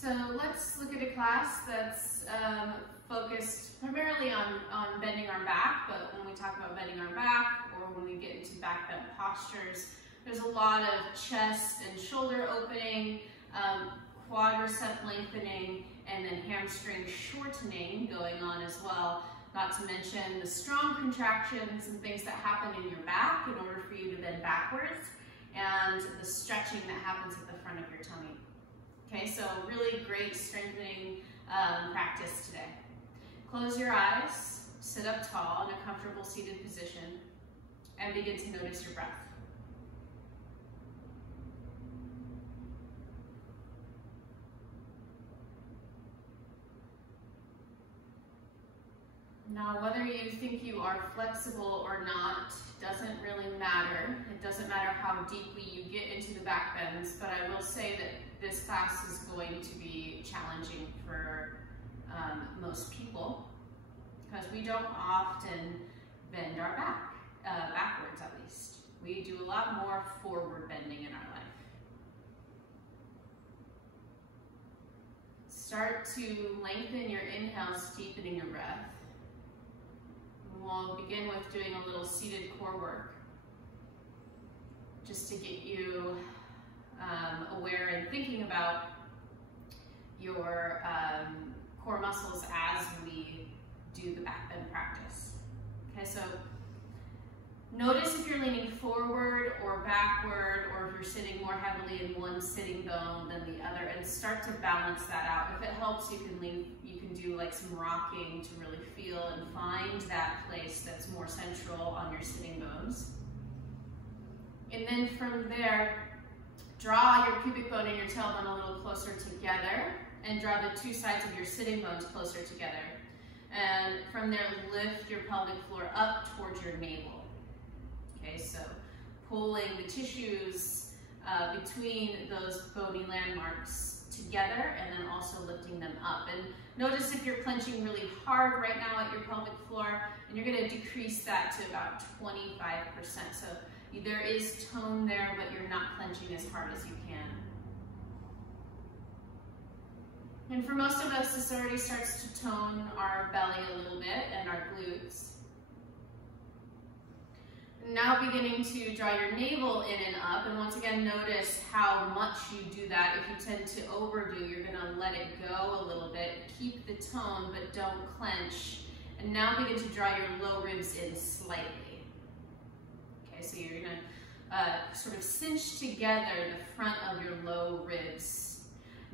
So let's look at a class that's focused primarily on bending our back, but when we talk about bending our back or when we get into back bend postures, there's a lot of chest and shoulder opening, quadricep lengthening, and then hamstring shortening going on as well. Not to mention the strong contractions and things that happen in your back in order for you to bend backwards, and the stretching that happens at the front of your tummy. Okay, so really great strengthening practice today. Close your eyes, sit up tall in a comfortable seated position, and begin to notice your breath. Now, whether you think you are flexible or not doesn't really matter. It doesn't matter how deeply you get into the back bends, but I will say that this class is going to be challenging for most people because we don't often bend our back, backwards at least. We do a lot more forward bending in our life. Start to lengthen your inhales, deepening your breath. We'll begin with doing a little seated core work, just to get you aware and thinking about your core muscles as we do the back bend practice. Okay, so notice if you're leaning forward or backward, or if you're sitting more heavily in one sitting bone than the other, and start to balance that out. If it helps, you can do like some rocking to really feel and find that place that's more central on your sitting bones. And then from there, draw your pubic bone and your tailbone a little closer together, and draw the two sides of your sitting bones closer together. And from there, lift your pelvic floor up towards your navel. Okay, so pulling the tissues between those bony landmarks together, and then also lifting them up. And notice if you're clenching really hard right now at your pelvic floor, and you're going to decrease that to about 25%. So there is tone there, but you're not clenching as hard as you can. And for most of us, this already starts to tone our belly a little bit and our glutes. Now beginning to draw your navel in and up, and once again notice how much you do that. If you tend to overdo, you're going to let it go a little bit. Keep the tone, but don't clench. And now begin to draw your low ribs in slightly. Okay, so you're going to sort of cinch together the front of your low ribs.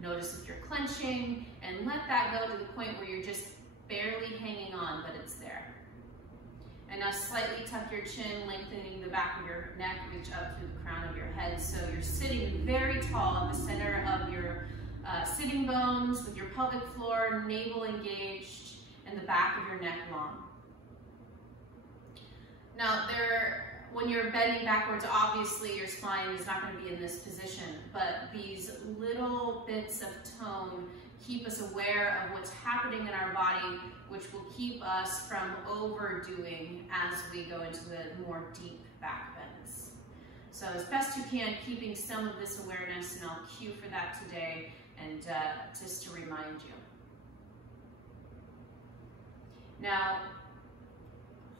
Notice if you're clenching, and let that go to the point where you're just barely hanging on, but it's there. And now slightly tuck your chin, lengthening the back of your neck, reach up through the crown of your head. So you're sitting very tall at the center of your sitting bones, with your pelvic floor, navel engaged, and the back of your neck long. Now when you're bending backwards, obviously your spine is not going to be in this position, but these little bits of tone keep us aware of what's happening in our body, which will keep us from overdoing as we go into the more deep back bends. So as best you can, keeping some of this awareness, and I'll cue for that today, and just to remind you. Now,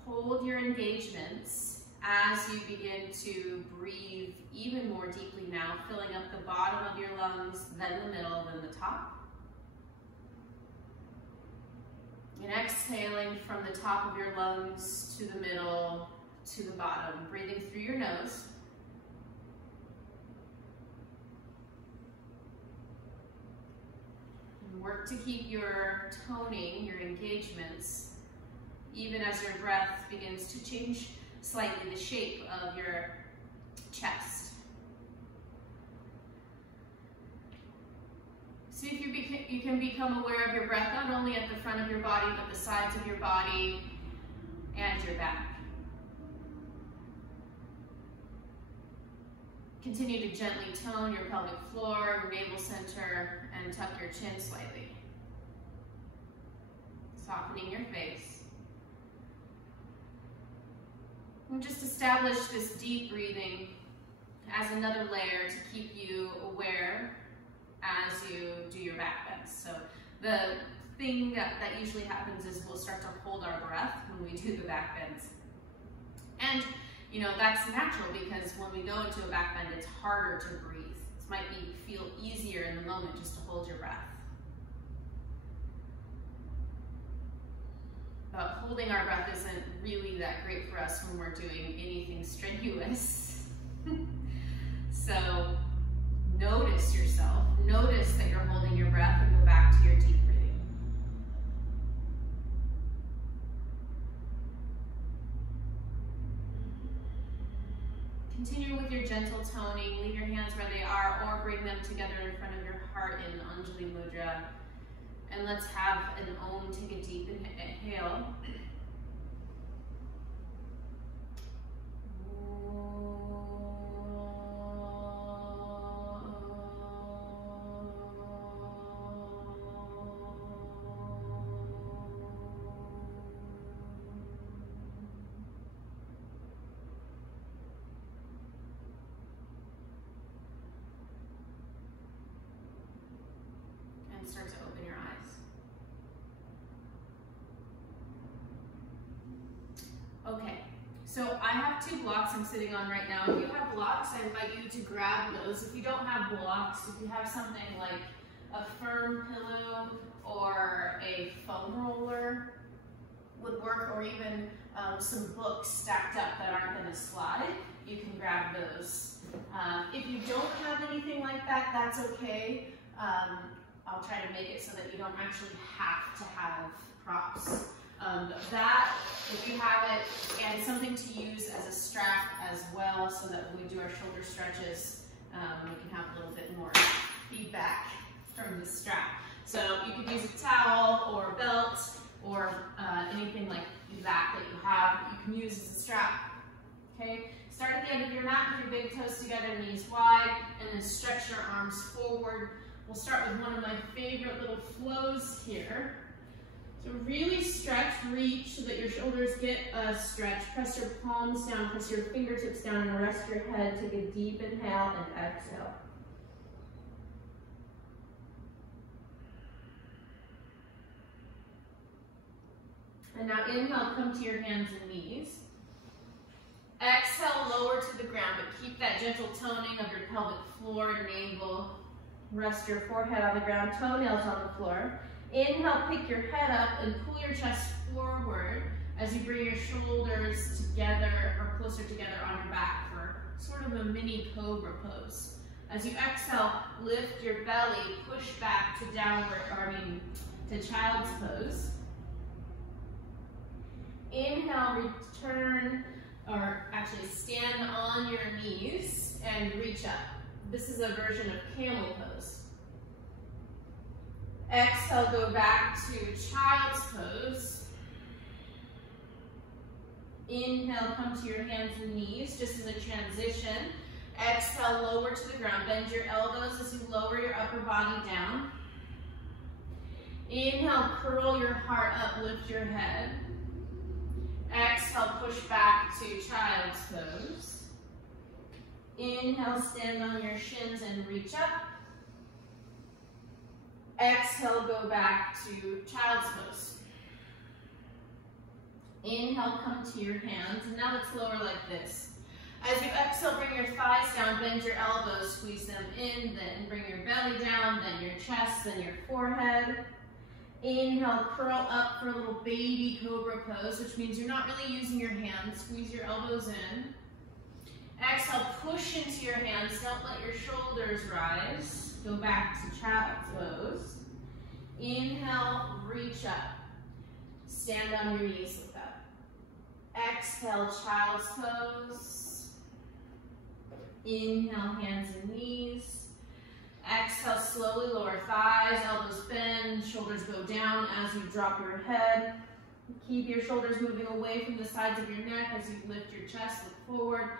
hold your engagements as you begin to breathe even more deeply now, filling up the bottom of your lungs, then the middle, then the top. And exhaling from the top of your lungs to the middle, to the bottom, breathing through your nose. And work to keep your toning, your engagements, even as your breath begins to change slightly the shape of your chest. See if you can become aware of your breath, not only at the front of your body, but the sides of your body and your back. Continue to gently tone your pelvic floor, your navel center, and tuck your chin slightly. Softening your face. And just establish this deep breathing as another layer to keep you aware as you do your back bends. So the thing that usually happens is we'll start to hold our breath when we do the back bends. And you know, that's natural because when we go into a back bend, it's harder to breathe. This might feel easier in the moment just to hold your breath. But holding our breath isn't really that great for us when we're doing anything strenuous. So notice yourself, notice that you're holding your breath, and go back to your deep breathing. Continue with your gentle toning. Leave your hands where they are or bring them together in front of your heart in Anjali Mudra. And let's have an Om. Take a deep inhale. And start to open your eyes. Okay, so I have 2 blocks I'm sitting on right now. If you have blocks, I invite you to grab those. If you don't have blocks, if you have something like a firm pillow or a foam roller would work, or even some books stacked up that aren't going to slide, you can grab those. If you don't have anything like that, that's okay. I'll try to make it so that you don't actually have to have props. That, if you have it, and something to use as a strap as well, so that when we do our shoulder stretches, we can have a little bit more feedback from the strap. So you could use a towel or a belt or anything like that you have, you can use as a strap. Okay, start at the end of your mat with your big toes together, knees wide, and then stretch your arms forward. We'll start with one of my favorite little flows here. So really stretch, reach so that your shoulders get a stretch. Press your palms down, press your fingertips down, and rest your head. Take a deep inhale and exhale. And now inhale, come to your hands and knees. Exhale, lower to the ground, but keep that gentle toning of your pelvic floor and navel. Rest your forehead on the ground, toenails on the floor. Inhale, pick your head up and pull your chest forward as you bring your shoulders together or closer together on your back for sort of a mini cobra pose. As you exhale, lift your belly, push back to to child's pose. Inhale, return, or actually stand on your knees and reach up. This is a version of camel pose. Exhale, go back to child's pose. Inhale, come to your hands and knees, just as a transition. Exhale, lower to the ground. Bend your elbows as you lower your upper body down. Inhale, curl your heart up, lift your head. Exhale, push back to child's pose. Inhale, stand on your shins and reach up. Exhale, go back to child's pose. Inhale, come to your hands, and now let's lower like this. As you exhale, bring your thighs down, bend your elbows, squeeze them in, then bring your belly down, then your chest, then your forehead. Inhale, curl up for a little baby cobra pose, which means you're not really using your hands. Squeeze your elbows in. Exhale, push into your hands. Don't let your shoulders rise. Go back to child's pose. Inhale, reach up. Stand on your knees, look up. Exhale, child's pose. Inhale, hands and knees. Exhale, slowly lower thighs, elbows bend, shoulders go down as you drop your head. Keep your shoulders moving away from the sides of your neck as you lift your chest, look forward.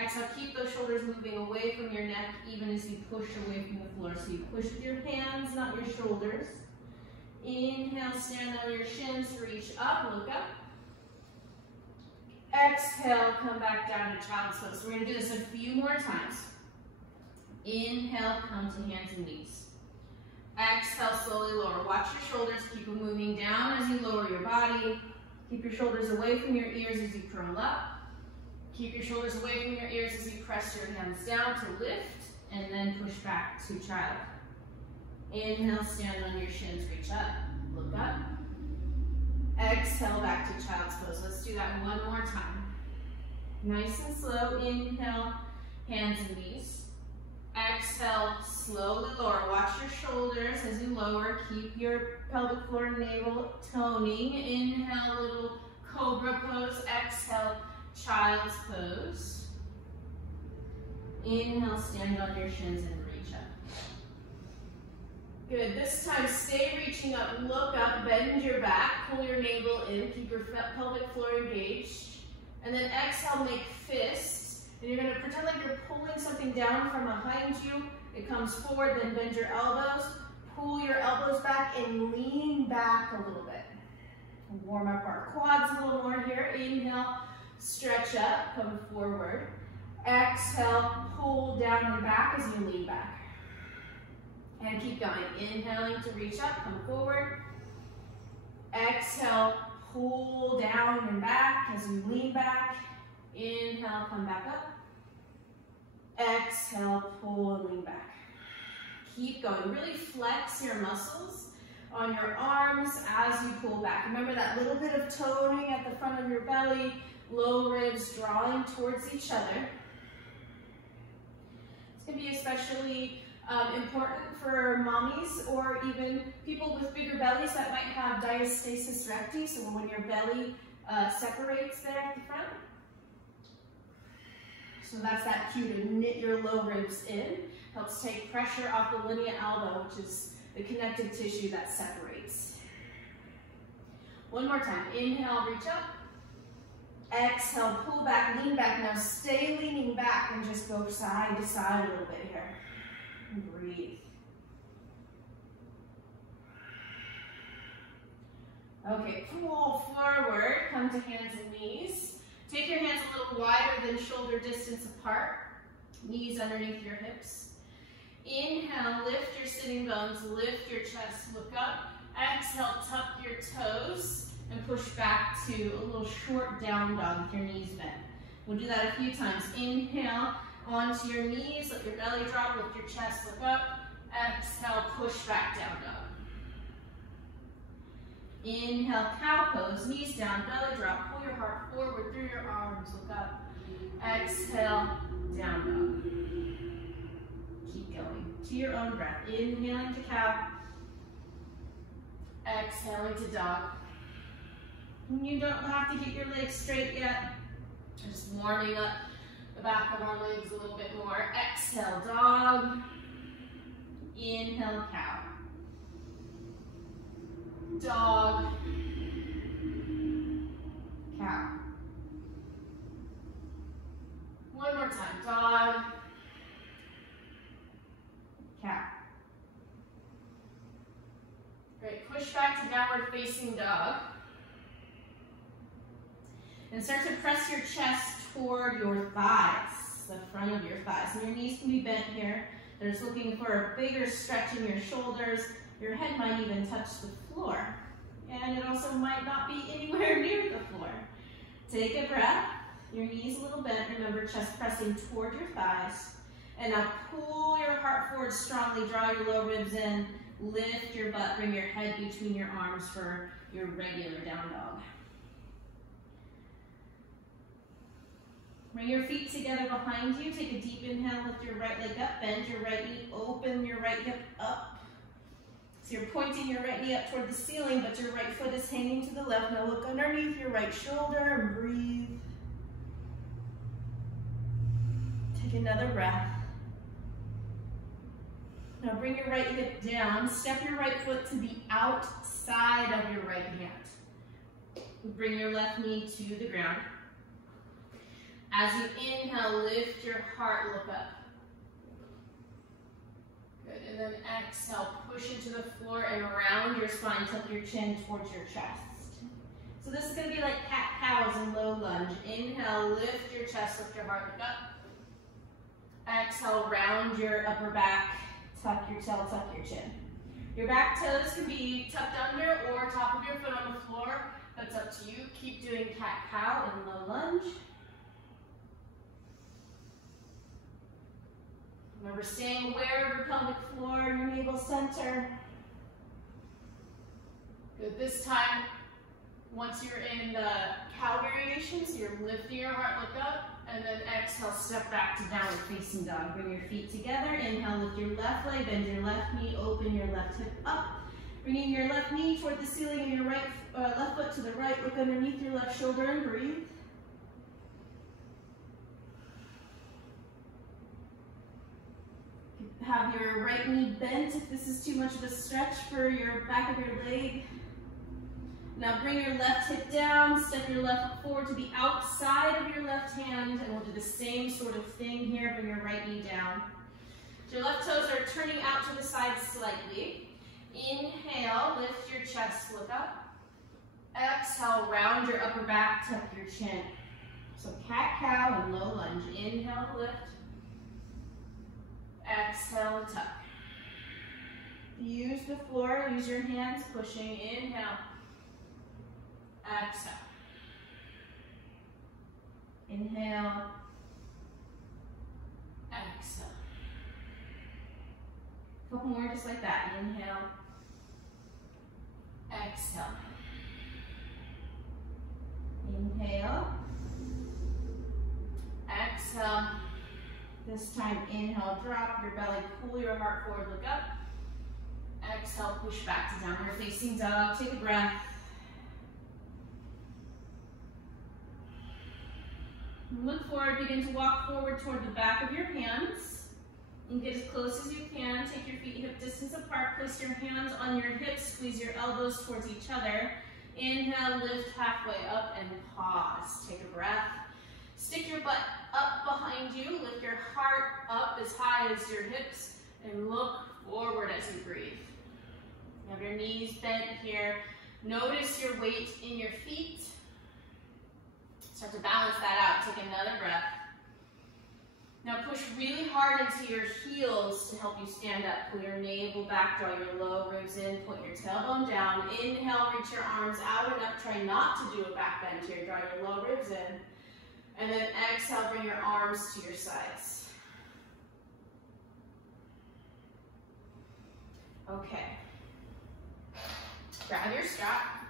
Exhale, keep those shoulders moving away from your neck even as you push away from the floor. So you push with your hands, not your shoulders. Inhale, stand on your shins, reach up, look up. Exhale, come back down to child's pose. So we're going to do this a few more times. Inhale, come to hands and knees. Exhale, slowly lower. Watch your shoulders. Keep them moving down as you lower your body. Keep your shoulders away from your ears as you curl up. Keep your shoulders away from your ears as you press your hands down to lift, and then push back to child. Inhale, stand on your shins, reach up, look up. Exhale, back to child's pose. Let's do that one more time. Nice and slow. Inhale, hands and knees. Exhale, slowly lower. Watch your shoulders as you lower. Keep your pelvic floor and navel toning. Inhale, little cobra pose. Exhale, child's pose. Inhale, stand on your shins and reach up. Good. This time, stay reaching up. Look up, bend your back, pull your navel in, keep your pelvic floor engaged. And then exhale, make fists. And you're going to pretend like you're pulling something down from behind you. It comes forward, then bend your elbows. Pull your elbows back and lean back a little bit. Warm up our quads a little more here. Inhale, stretch up, come forward. Exhale, pull down and back as you lean back. And keep going. Inhaling to reach up, come forward. Exhale, pull down and back as you lean back. Inhale, come back up. Exhale, pull and lean back. Keep going. Really flex your muscles on your arms as you pull back. Remember that little bit of toning at the front of your belly, low ribs drawing towards each other. It's going to be especially important for mommies or even people with bigger bellies that might have diastasis recti, so when your belly separates there at the front. So that's that cue to knit your low ribs in. Helps take pressure off the linea alba, which is the connective tissue that separates. One more time. Inhale, reach up. Exhale, pull back, lean back. Now stay leaning back and just go side to side a little bit here. And breathe. Okay, pull forward, come to hands and knees. Take your hands a little wider than shoulder distance apart. Knees underneath your hips. Inhale, lift your sitting bones, lift your chest, look up. Exhale, tuck your toes and push back to a little short down dog with your knees bent. We'll do that a few times. Inhale, onto your knees, let your belly drop, lift your chest, look up. Exhale, push back, down dog. Inhale, cow pose, knees down, belly drop, pull your heart forward through your arms, look up. Exhale, down dog. Keep going to your own breath. Inhaling to cow. Exhaling to dog. You don't have to get your legs straight yet. Just warming up the back of our legs a little bit more. Exhale, dog. Inhale, cow. Dog. Cow. One more time. Dog. Cow. Great. Push back to downward facing dog. And start to press your chest toward your thighs, the front of your thighs. And your knees can be bent here. They're just looking for a bigger stretch in your shoulders. Your head might even touch the floor. And it also might not be anywhere near the floor. Take a breath. Your knees a little bent. Remember, chest pressing toward your thighs. And now pull your heart forward strongly. Draw your low ribs in. Lift your butt. Bring your head between your arms for your regular down dog. Bring your feet together behind you. Take a deep inhale. Lift your right leg up. Bend your right knee. Open your right hip up. So you're pointing your right knee up toward the ceiling, but your right foot is hanging to the left. Now look underneath your right shoulder and breathe. Take another breath. Now bring your right hip down. Step your right foot to the outside of your right hand. Bring your left knee to the ground. As you inhale, lift your heart, look up. Good, and then exhale, push into the floor and around your spine, tuck your chin towards your chest. So this is gonna be like cat-cows in low lunge. Inhale, lift your chest, lift your heart, look up. Exhale, round your upper back, tuck your tail, tuck your chin. Your back toes can be tucked under or top of your foot on the floor. That's up to you. Keep doing cat-cow and low lunge. Remember staying aware of your pelvic floor and your navel center. Good. This time, once you're in the cow variations, you're lifting your heart, look up, and then exhale, step back to downward facing dog. Bring your feet together. Inhale, lift your left leg, bend your left knee, open your left hip up. Bringing your left knee toward the ceiling and your left foot to the right. Look underneath your left shoulder and breathe. Have your right knee bent if this is too much of a stretch for your back of your leg. Now bring your left hip down, step your left foot forward to the outside of your left hand, and we'll do the same sort of thing here. Bring your right knee down. So your left toes are turning out to the side slightly. Inhale, lift your chest, look up. Exhale, round your upper back, tuck your chin. So cat-cow and low lunge. Inhale, lift. Exhale, tuck. Use the floor, use your hands pushing. Inhale. Exhale. Inhale. Exhale. A couple more just like that. Inhale. Exhale. Inhale. Exhale. This time, inhale, drop your belly, pull your heart forward, look up. Exhale, push back to downward facing dog. Take a breath. Look forward, begin to walk forward toward the back of your hands. And get as close as you can. Take your feet hip distance apart. Place your hands on your hips. Squeeze your elbows towards each other. Inhale, lift halfway up and pause. Take a breath. Stick your butt up behind you. Lift your heart up as high as your hips. And look forward as you breathe. You have your knees bent here. Notice your weight in your feet. Start to balance that out. Take another breath. Now push really hard into your heels to help you stand up. Pull your navel back, draw your low ribs in, point your tailbone down. Inhale, reach your arms out and up. Try not to do a back bend here. Draw your low ribs in. And then exhale, bring your arms to your sides. Okay. Grab your strap,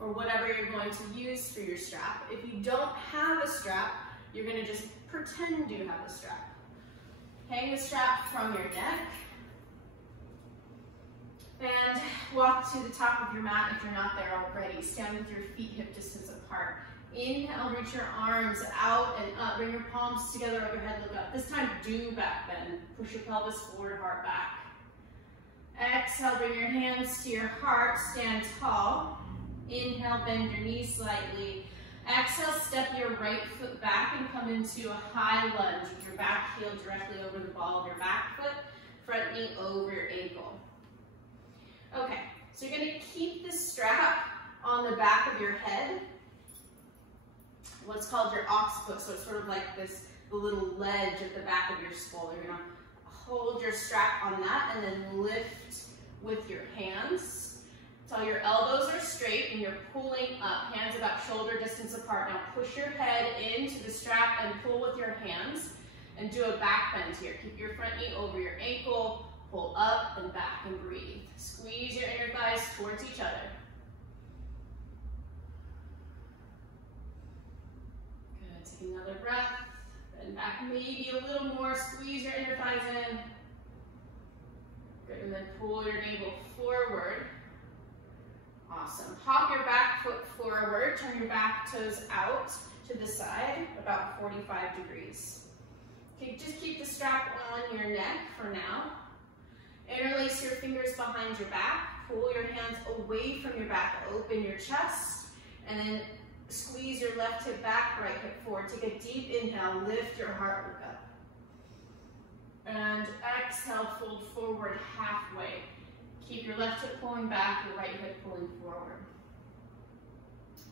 or whatever you're going to use for your strap. If you don't have a strap, you're going to just pretend you have a strap. Hang the strap from your neck, and walk to the top of your mat if you're not there already. Stand with your feet hip distance apart. Inhale, reach your arms out and up. Bring your palms together, overhead, look up. This time, do back bend. Push your pelvis forward, heart back. Exhale, bring your hands to your heart, stand tall. Inhale, bend your knees slightly. Exhale, step your right foot back and come into a high lunge with your back heel directly over the ball of your back foot, front knee over your ankle. Okay, so you're going to keep the strap on the back of your head, what's called your occiput, so it's sort of like this, the little ledge at the back of your skull. You're going to hold your strap on that and then lift with your hands. So your elbows are straight and you're pulling up, hands about shoulder distance apart. Now push your head into the strap and pull with your hands and do a back bend here. Keep your front knee over your ankle, pull up and back and breathe. Squeeze your inner thighs towards each other. Good, take another breath. Bend back maybe a little more, squeeze your inner thighs in. Good, and then pull your navel forward. Awesome. Hop your back foot forward, turn your back toes out to the side, about 45 degrees. Okay, just keep the strap on your neck for now. Interlace your fingers behind your back, pull your hands away from your back, open your chest, and then squeeze your left hip back, right hip forward. Take a deep inhale, lift your heart, look up. And exhale, fold forward halfway. Keep your left hip pulling back, your right hip pulling forward.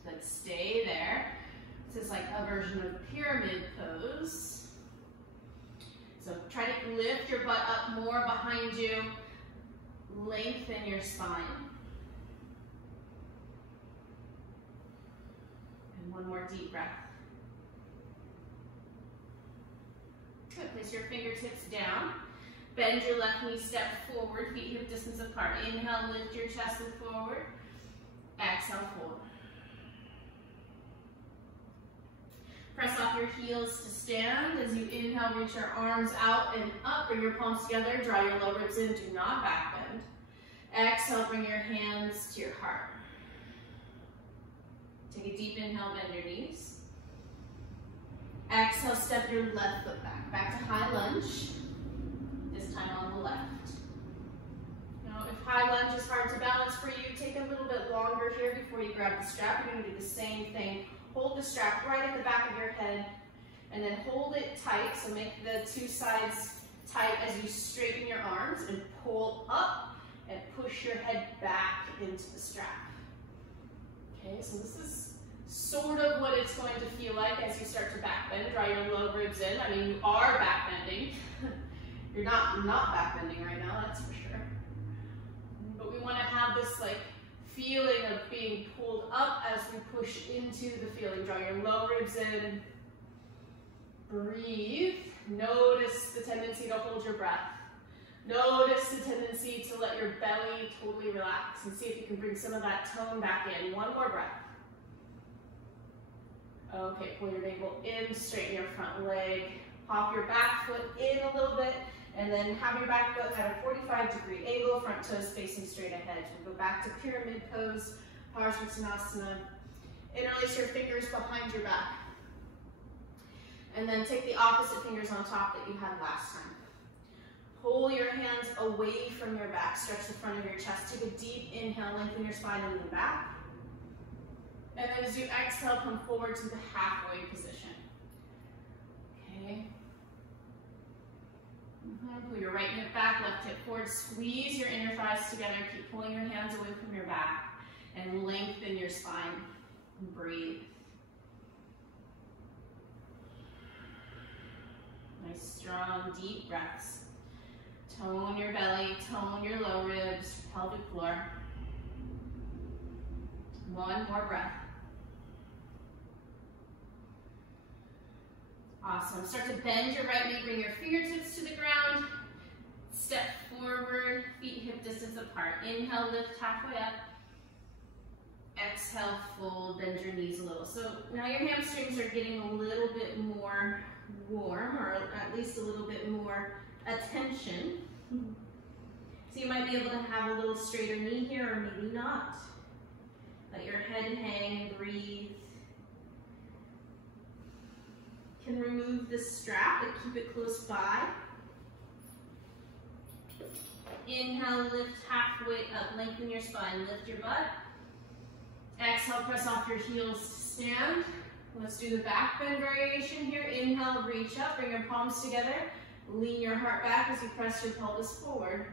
Then stay there. This is like a version of pyramid pose. So try to lift your butt up more behind you. Lengthen your spine. And one more deep breath. Good. Place your fingertips down. Bend your left knee, step forward, feet hip distance apart. Inhale, lift your chest, look forward. Exhale, fold. Press off your heels to stand. As you inhale, reach your arms out and up. Bring your palms together. Draw your low ribs in. Do not back bend. Exhale, bring your hands to your heart. Take a deep inhale, bend your knees. Exhale, step your left foot back. Back to high lunge. This time on the left. Now, if high lunge is hard to balance for you, take a little bit longer here before you grab the strap. You're going to do the same thing. Hold the strap right at the back of your head, and then hold it tight. So make the two sides tight as you straighten your arms and pull up and push your head back into the strap. Okay, so this is sort of what it's going to feel like as you start to back bend. Draw your low ribs in. I mean, you are back bending. You're not back bending right now, that's for sure. But we want to have this like feeling of being pulled up as we push into the feeling. Draw your low ribs in. Breathe. Notice the tendency to hold your breath. Notice the tendency to let your belly totally relax and see if you can bring some of that tone back in. One more breath. Okay, pull your navel in, straighten your front leg. Hop your back foot in a little bit, and then have your back foot at a 45-degree angle, front toes facing straight ahead. We'll go back to pyramid pose, Parsvottanasana. Interlace your fingers behind your back. And then take the opposite fingers on top that you had last time. Pull your hands away from your back. Stretch the front of your chest. Take a deep inhale, lengthen your spine and lean back. And then as you exhale, come forward to the halfway position. Okay. Pull your right hip back, left hip forward. Squeeze your inner thighs together. Keep pulling your hands away from your back. And lengthen your spine. And breathe. Nice, strong, deep breaths. Tone your belly, tone your low ribs, pelvic floor. One more breath. Awesome. Start to bend your right knee, bring your fingertips to the ground. Step forward, feet hip distance apart. Inhale, lift halfway up. Exhale, fold, bend your knees a little. So now your hamstrings are getting a little bit more warm, or at least a little bit more attention. So you might be able to have a little straighter knee here, or maybe not. Let your head hang and breathe. You can remove the strap and keep it close by. Inhale, lift halfway up, lengthen your spine, lift your butt. Exhale, press off your heels to stand. Let's do the back bend variation here. Inhale, reach up, bring your palms together. Lean your heart back as you press your pelvis forward.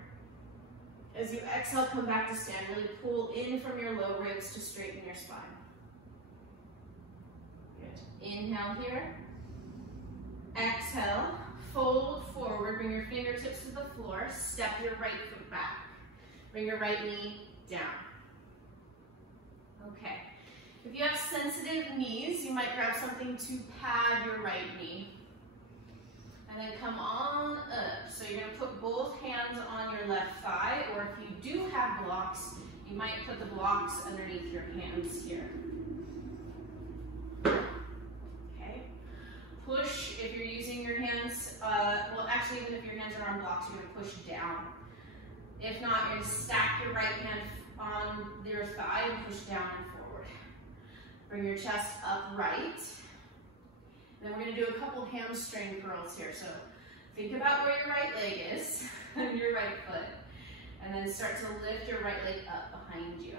As you exhale, come back to stand. Really pull in from your low ribs to straighten your spine. Good. Inhale here. Exhale, fold forward. Bring your fingertips to the floor. Step your right foot back. Bring your right knee down. Okay. If you have sensitive knees, you might grab something to pad your right knee. And then come on up. So you're going to put both hands on your left thigh, or if you do have blocks, you might put the blocks underneath your hands here. Okay. Push if you're using your hands, well actually even if your hands are on blocks, you're going to push down. If not, you're going to stack your right hand on your thigh and push down and forward. Bring your chest upright. Then we're going to do a couple hamstring curls here. So think about where your right leg is and your right foot. And then start to lift your right leg up behind you.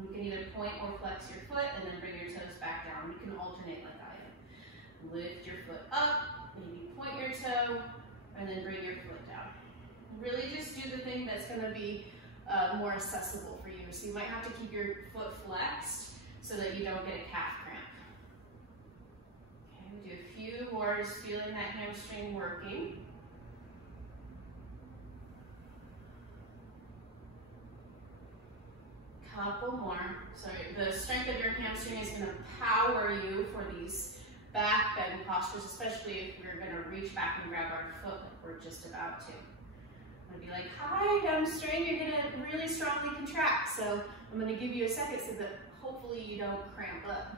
You can either point or flex your foot and then bring your toes back down. You can alternate like I am. Lift your foot up, maybe point your toe, and then bring your foot down. Really just do the thing that's going to be more accessible for you. So you might have to keep your foot flexed so that you don't get a calf cramp. Do a few more, just feeling that hamstring working. Couple more. So the strength of your hamstring is going to power you for these back bend postures, especially if we're going to reach back and grab our foot like we're just about to. I'm going to be like, hi hamstring, you're going to really strongly contract. So I'm going to give you a second so that hopefully you don't cramp up.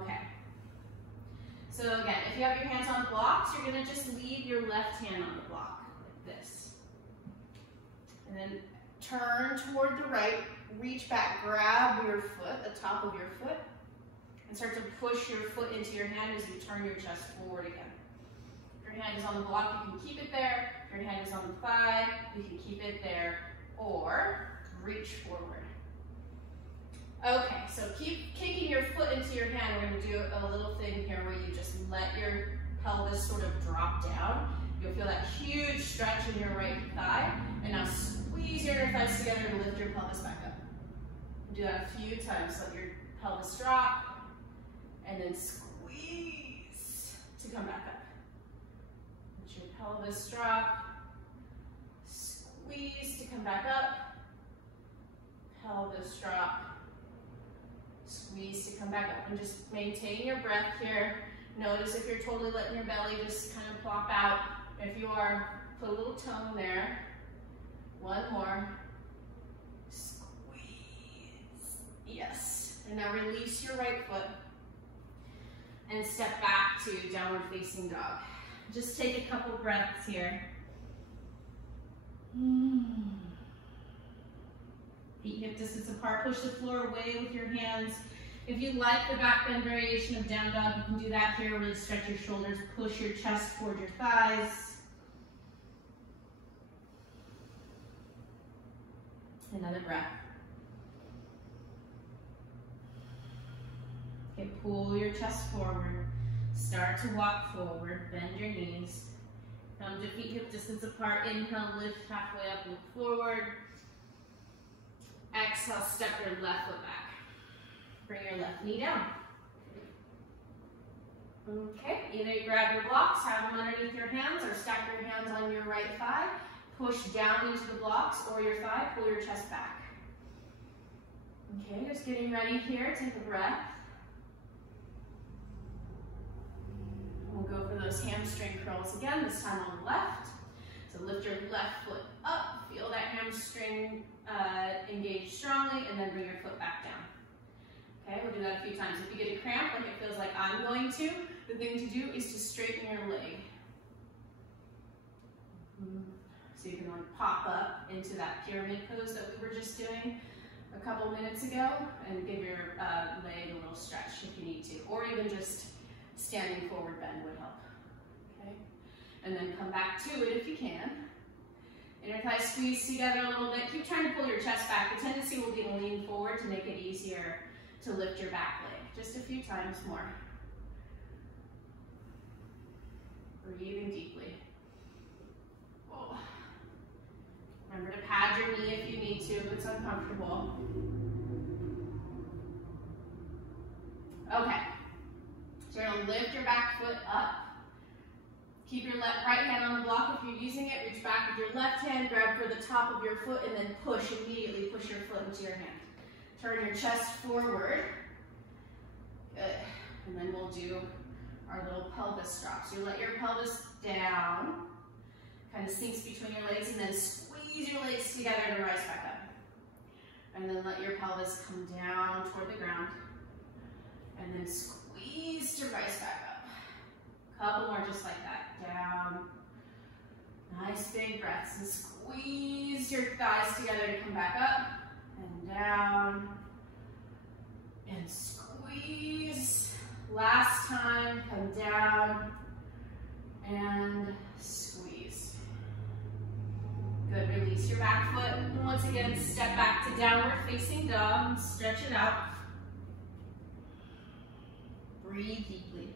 Okay. So again, if you have your hands on blocks, you're going to just leave your left hand on the block like this. And then turn toward the right, reach back, grab your foot, the top of your foot, and start to push your foot into your hand as you turn your chest forward again. If your hand is on the block, you can keep it there. If your hand is on the thigh, you can keep it there, or reach forward. Okay, so keep kicking your foot into your hand. We're going to do a little thing here where you just let your pelvis sort of drop down. You'll feel that huge stretch in your right thigh, and now squeeze your inner thighs together to lift your pelvis back up. Do that a few times. Let your pelvis drop, and then squeeze to come back up. Let your pelvis drop, squeeze to come back up, pelvis drop, squeeze to come back up, and just maintain your breath here. Notice if you're totally letting your belly just kind of plop out. If you are, put a little tone there. One more. Squeeze. Yes. And now release your right foot and step back to downward facing dog. Just take a couple breaths here. Feet hip distance apart. Push the floor away with your hands. If you like the back bend variation of down dog, you can do that here. Really stretch your shoulders, push your chest toward your thighs. Another breath. Okay, pull your chest forward. Start to walk forward. Bend your knees. Come to feet hip distance apart. Inhale, lift halfway up, look forward. Exhale, step your left foot back. Bring your left knee down. Okay, either you grab your blocks, have them underneath your hands, or stack your hands on your right thigh. Push down into the blocks or your thigh, pull your chest back. Okay, just getting ready here, take a breath. We'll go for those hamstring curls again, this time on the left. So lift your left foot up, feel that hamstring engage strongly, and then bring your foot back down. Okay, we'll do that a few times. If you get a cramp, like it feels like I'm going to, the thing to do is to straighten your leg. So you can like pop up into that pyramid pose that we were just doing a couple minutes ago, and give your leg a little stretch if you need to, or even just standing forward bend would help. Okay, and then come back to it if you can. Inner thighs squeeze together a little bit. Keep trying to pull your chest back. The tendency will be to lean forward to make it easier to lift your back leg. Just a few times more. Breathing deeply. Oh. Remember to pad your knee if you need to, if it's uncomfortable. Okay. So you're going to lift your back foot up. Keep your right hand on the block if you're using it. Reach back with your left hand, grab for the top of your foot, and then push. Immediately push your foot into your hand. Turn your chest forward. Good. And then we'll do our little pelvis drop. So you let your pelvis down, kind of sinks between your legs, and then squeeze your legs together to rise back up. And then let your pelvis come down toward the ground. And then squeeze to rise back up. Couple more just like that. Down. Nice big breaths. And squeeze your thighs together to come back up. And down. And squeeze. Last time. Come down. And squeeze. Good. Release your back foot. And once again, step back to downward facing dog. Stretch it out. Breathe deeply.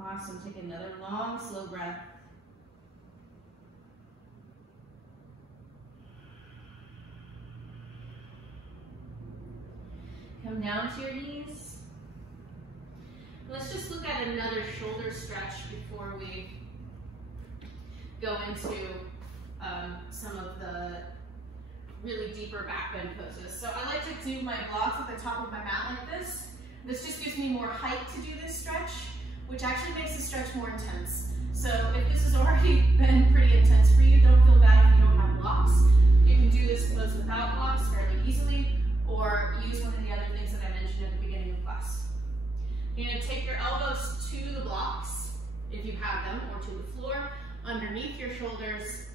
Awesome. Take another long, slow breath. Come down to your knees. Let's just look at another shoulder stretch before we go into some of the really deeper back bend poses. So I like to do my blocks at the top of my mat like this. This just gives me more height to do this stretch, which actually makes the stretch more intense. So if this has already been pretty intense for you, don't feel bad if you don't have blocks. You can do this pose without blocks fairly easily, or use one of the other things that I mentioned at the beginning of class. You're going to take your elbows to the blocks, if you have them, or to the floor, underneath your shoulders.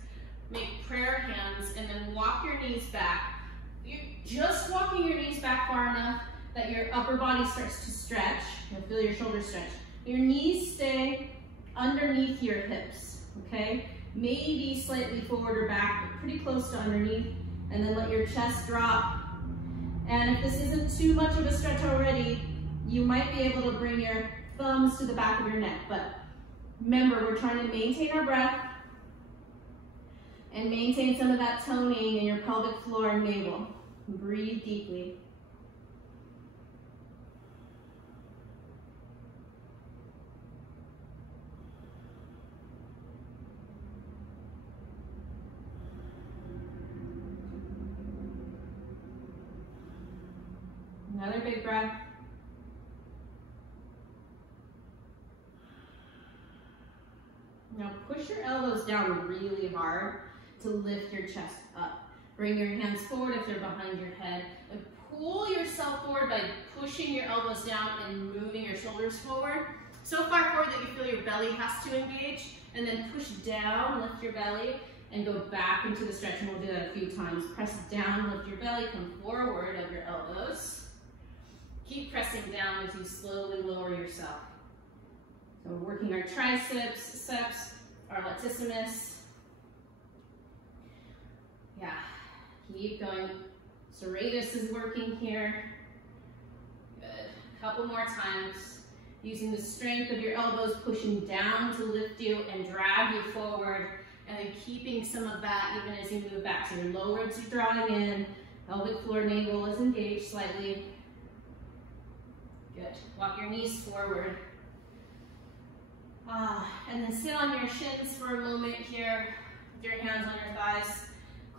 Make prayer hands, and then walk your knees back. You're just walking your knees back far enough that your upper body starts to stretch. You'll feel your shoulders stretch. Your knees stay underneath your hips, okay? Maybe slightly forward or back, but pretty close to underneath. And then let your chest drop. And if this isn't too much of a stretch already, you might be able to bring your thumbs to the back of your neck. But remember, we're trying to maintain our breath and maintain some of that toning in your pelvic floor and navel. Breathe deeply. Another big breath. Now push your elbows down really hard to lift your chest up. Bring your hands forward if they're behind your head, and pull yourself forward by pushing your elbows down and moving your shoulders forward. So far forward that you feel your belly has to engage, and then push down, lift your belly, and go back into the stretch, and we'll do that a few times. Press down, lift your belly, come forward of your elbows. Keep pressing down as you slowly lower yourself. So we're working our triceps, our latissimus. Yeah, keep going. Serratus is working here. Good. A couple more times. Using the strength of your elbows, pushing down to lift you and drag you forward, and then keeping some of that even as you move back. So your low ribs are drawing in, pelvic floor navel is engaged slightly. Good. Walk your knees forward. And then sit on your shins for a moment here, with your hands on your thighs.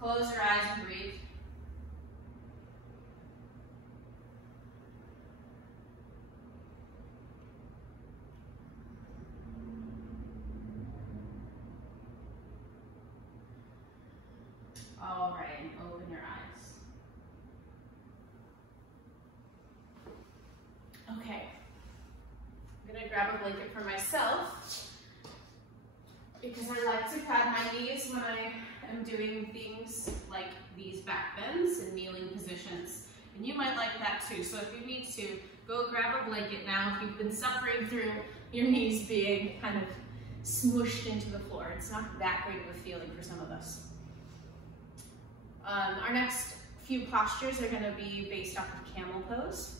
Close your eyes and breathe. All right, and open your eyes. Okay, I'm gonna grab a blanket for myself because I like to pad my knees when I am doing things like these back bends and kneeling positions. And you might like that too. So if you need to, go grab a blanket now if you've been suffering through your knees being kind of smooshed into the floor. It's not that great of a feeling for some of us. Our next few postures are going to be based off of camel pose.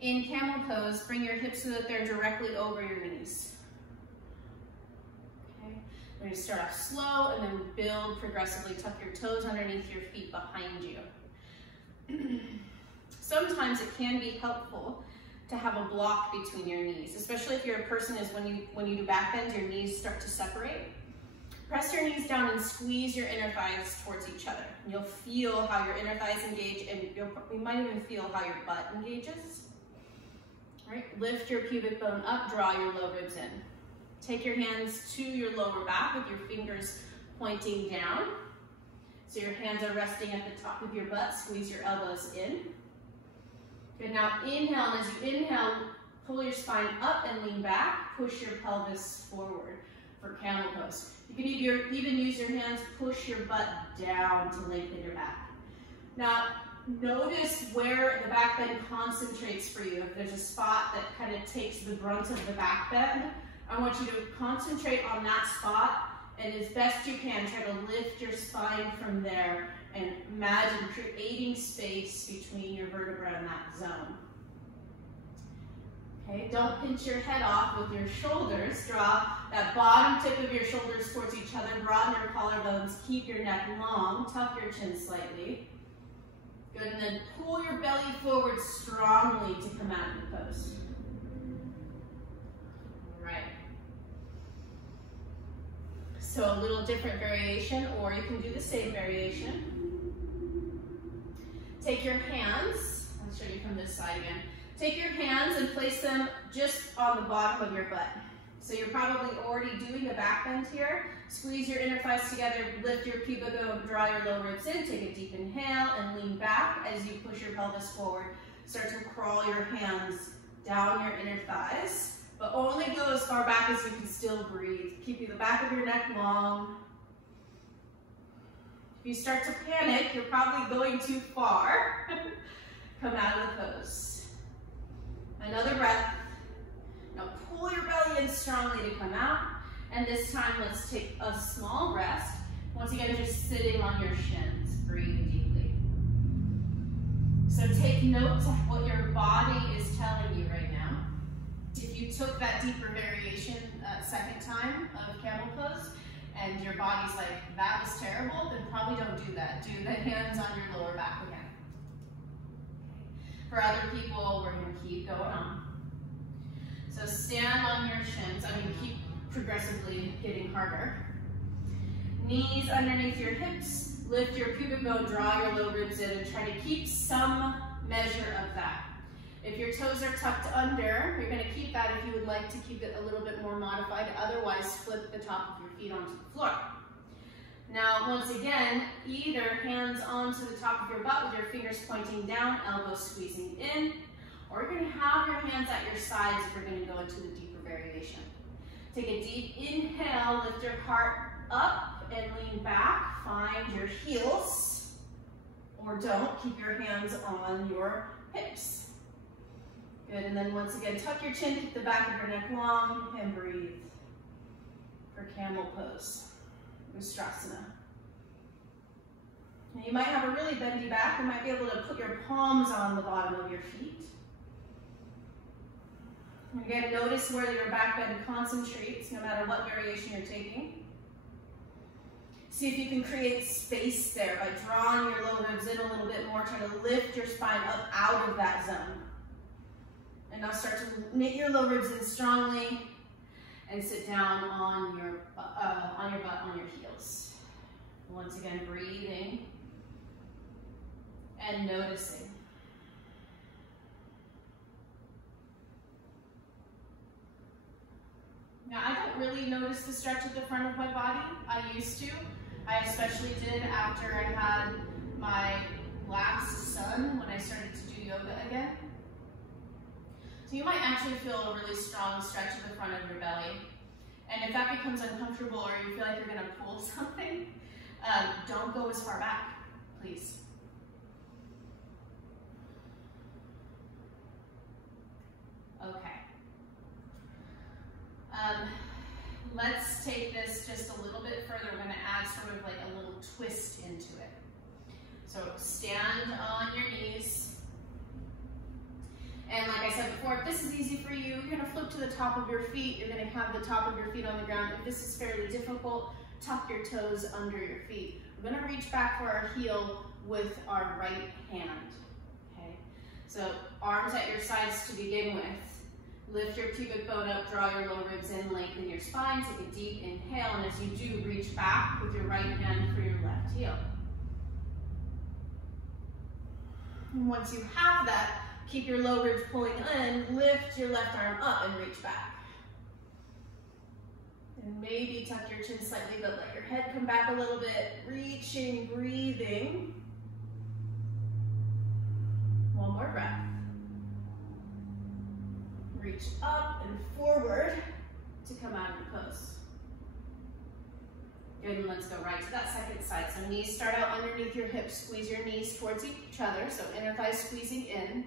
In camel pose, bring your hips so that they're directly over your knees. Okay. We're going to start off slow and then build progressively. Tuck your toes underneath your feet behind you. Sometimes it can be helpful to have a block between your knees, especially if you're a person is when you do back bend, your knees start to separate. Press your knees down and squeeze your inner thighs towards each other. You'll feel how your inner thighs engage, and you might even feel how your butt engages. All right, lift your pubic bone up, draw your low ribs in. Take your hands to your lower back with your fingers pointing down. So your hands are resting at the top of your butt, squeeze your elbows in. Good, now inhale, and as you inhale, pull your spine up and lean back, push your pelvis forward for camel pose. You can even use your hands, push your butt down to lengthen your back. Now, notice where the back bend concentrates for you. If there's a spot that kind of takes the brunt of the back bend, I want you to concentrate on that spot, and as best you can, try to lift your spine from there and imagine creating space between your vertebra and that zone. Okay, don't pinch your head off with your shoulders. Draw that bottom tip of your shoulders towards each other. Broaden your collarbones. Keep your neck long. Tuck your chin slightly. Good, and then pull your belly forward strongly to come out of the pose. So a little different variation, or you can do the same variation. Take your hands, I'll show you from this side again. Take your hands and place them just on the bottom of your butt. So you're probably already doing a back bend here. Squeeze your inner thighs together, lift your pubic bone, draw your low ribs in, take a deep inhale and lean back as you push your pelvis forward. Start to crawl your hands down your inner thighs, but only go as far back as you can still breathe. Keep the back of your neck long. If you start to panic, you're probably going too far. Come out of the pose. Another breath. Now pull your belly in strongly to come out. And this time, let's take a small rest. Once again, just sitting on your shins. Breathe deeply. So take note of what your body is telling you right now. If you took that deeper variation second time of camel pose, and your body's like, that was terrible, then probably don't do that. Do the hands on your lower back again. For other people, we're gonna keep going on. So stand on your shins. I'm gonna keep progressively getting harder. Knees underneath your hips. Lift your pubic bone, draw your low ribs in, and try to keep some measure of that. If your toes are tucked under, you're gonna keep that if you would like to keep it a little bit more modified. Otherwise, flip the top of your feet onto the floor. Now, once again, either hands onto the top of your butt with your fingers pointing down, elbows squeezing in, or you're gonna have your hands at your sides if we're gonna go into the deeper variation. Take a deep inhale, lift your heart up and lean back. Find your heels, or don't. Keep your hands on your hips. Good, and then once again, tuck your chin, keep the back of your neck long, and breathe for camel pose, Ustrasana. Now you might have a really bendy back. You might be able to put your palms on the bottom of your feet. And again, notice where your back bend concentrates, no matter what variation you're taking. See if you can create space there by drawing your low ribs in a little bit more. Try to lift your spine up out of that zone. And now start to knit your low ribs in strongly and sit down on your butt, on your heels. Once again, breathing and noticing. Now, I don't really notice the stretch at the front of my body. I used to. I especially did after I had my last son when I started to do yoga again. So you might actually feel a really strong stretch at the front of your belly. And if that becomes uncomfortable or you feel like you're gonna pull something, don't go as far back, please. Okay. Let's take this just a little bit further. We're gonna add sort of like a little twist into it. So stand on your knees. And like I said before, if this is easy for you, you're gonna flip to the top of your feet. You're gonna have the top of your feet on the ground. If this is fairly difficult, tuck your toes under your feet. We're gonna reach back for our heel with our right hand, okay? So arms at your sides to begin with. Lift your pubic bone up, draw your low ribs in, lengthen your spine, take a deep inhale, and as you do, reach back with your right hand for your left heel. And once you have that, keep your low ribs pulling in, lift your left arm up and reach back. And maybe tuck your chin slightly, but let your head come back a little bit, reaching, breathing. One more breath. Reach up and forward to come out of the pose. Good, and let's go right to that second side. So knees start out underneath your hips. Squeeze your knees towards each other, so inner thighs squeezing in.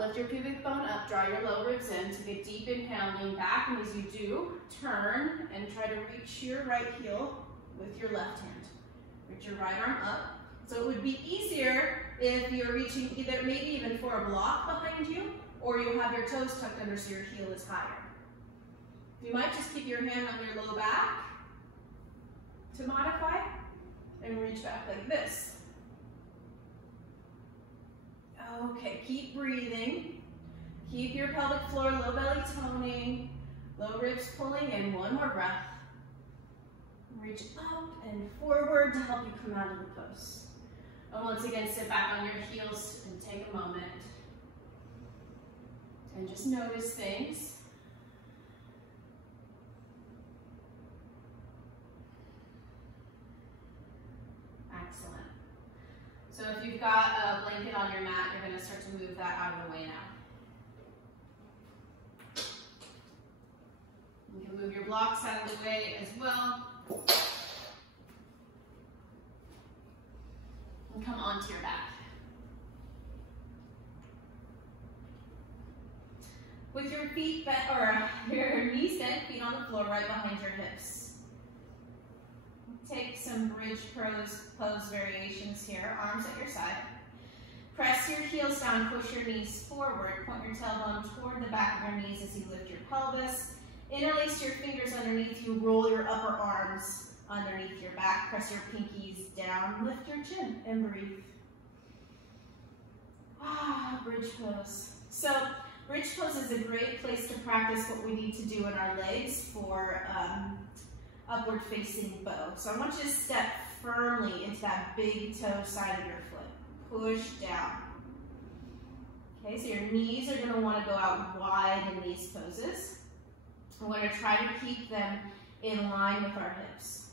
Lift your pubic bone up, draw your low ribs in. Take a deep inhale, lean back, and as you do, turn and try to reach your right heel with your left hand. Reach your right arm up. So it would be easier if you're reaching either maybe even for a block behind you, or you have your toes tucked under so your heel is higher. You might just keep your hand on your low back to modify and reach back like this. Okay, keep breathing. Keep your pelvic floor, low belly toning, low ribs pulling in. One more breath. Reach up and forward to help you come out of the pose. And once again, sit back on your heels and take a moment. And just notice things. Excellent. So if you've got a blanket on your mat, you're going to start to move that out of the way now. You can move your blocks out of the way as well. And come onto your back. With your feet bent, or your knees bent, feet on the floor right behind your hips. Take some bridge pose variations here, arms at your side. Press your heels down, push your knees forward, point your tailbone toward the back of your knees as you lift your pelvis. Interlace your fingers underneath you, roll your upper arms underneath your back, press your pinkies down, lift your chin, and breathe. Bridge pose. So, bridge pose is a great place to practice what we need to do in our legs for upward facing bow. So I want you to step firmly into that big toe side of your foot. Push down. Okay, so your knees are going to want to go out wide in these poses. We're going to try to keep them in line with our hips.